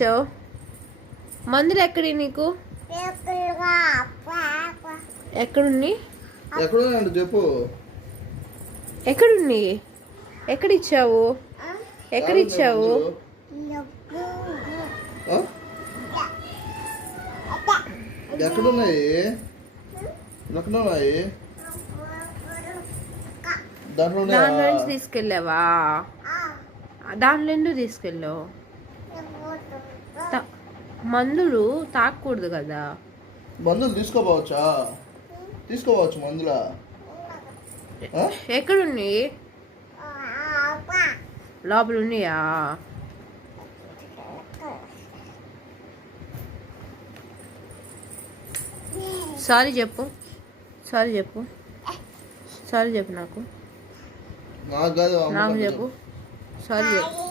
ఇచ్చావు? మందులు ఎక్కడి నీకు? ఎక్కడున్నాయి? ఎక్కడున్నాయండి చెప్పు. ఎక్కడున్నాయి? ఎక్కడిచ్చావు? ఎక్కడిచ్చావు? ఎక్కడున్నాయి? ఎక్కడున్నాయి? దాంట్లో నుంచి తీసుకెళ్ళావా? దాంట్లో ఎందుకు తీసుకెళ్ళావు? మందులు తాకూడదు కదా. మందులు తీసుకోపోవచ్చా? తీసుకోవచ్చు మందులా? ఎక్కడున్నాయి? లోపల ఉన్నాయా? సారీ చెప్పు, సారీ చెప్పు, సారీ చెప్పు నాకు, నాకు కాదు నాకు చెప్పు, సారీ చెప్పు.